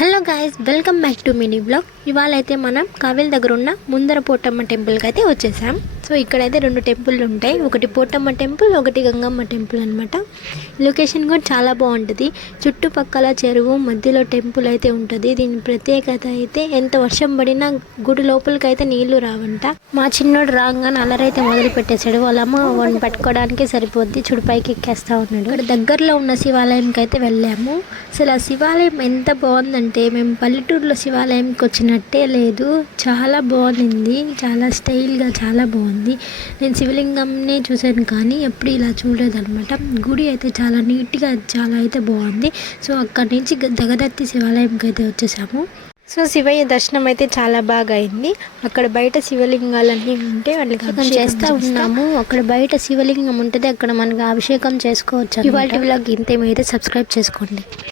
Hello guys, welcome back to mini blog. ఇవాళ అయితే మనం కావేల్ దగ్గర ఉన్న ముందర పోటమ్మ టెంపుల్కి అయితే వచ్చేసాం. సో ఇక్కడైతే రెండు టెంపుల్ ఉంటాయి, ఒకటి పోటమ్మ టెంపుల్, ఒకటి గంగమ్మ టెంపుల్ అనమాట. లొకేషన్ కూడా చాలా బాగుంటుంది. చుట్టుపక్కల చెరువు మధ్యలో టెంపుల్ అయితే ఉంటుంది. దీని ప్రత్యేకత అయితే ఎంత వర్షం పడినా గుడి లోపలికి అయితే నీళ్లు రావంట. మా చిన్నోడు రాగానే అలరైతే మొదలు పెట్టేశాడు. వాళ్ళమ్మ వాడిని పట్టుకోవడానికే సరిపోద్ది, చుడిపైకి ఎక్కేస్తా ఉన్నాడు. ఇక్కడ దగ్గరలో ఉన్న శివాలయంకి అయితే వెళ్ళాము. అసలు ఆ శివాలయం ఎంత బాగుందంటే మేము పల్లెటూరులో శివాలయంకి వచ్చినట్టే లేదు. చాలా బాగుంది, చాలా స్టైల్గా చాలా బాగుంది. నేను శివలింగంనే చూశాను కానీ ఎప్పుడు ఇలా చూడలేదన్నమాట. గుడి అయితే చాలా నీట్గా చాలా అయితే బాగుంది. సో అక్కడి నుంచి జగదత్తి శివాలయంకి అయితే వచ్చేసాము. సో శివయ్య దర్శనం అయితే చాలా బాగా అయింది. అక్కడ బయట శివలింగాలన్నీ ఉంటే వాళ్ళకి చేస్తూ ఉన్నాము. అక్కడ బయట శివలింగం ఉంటుంది, అక్కడ మనకు అభిషేకం చేసుకోవచ్చు. ఇవాళ వ్లాగ్ ఇంతే. అయితే సబ్స్క్రైబ్ చేసుకోండి.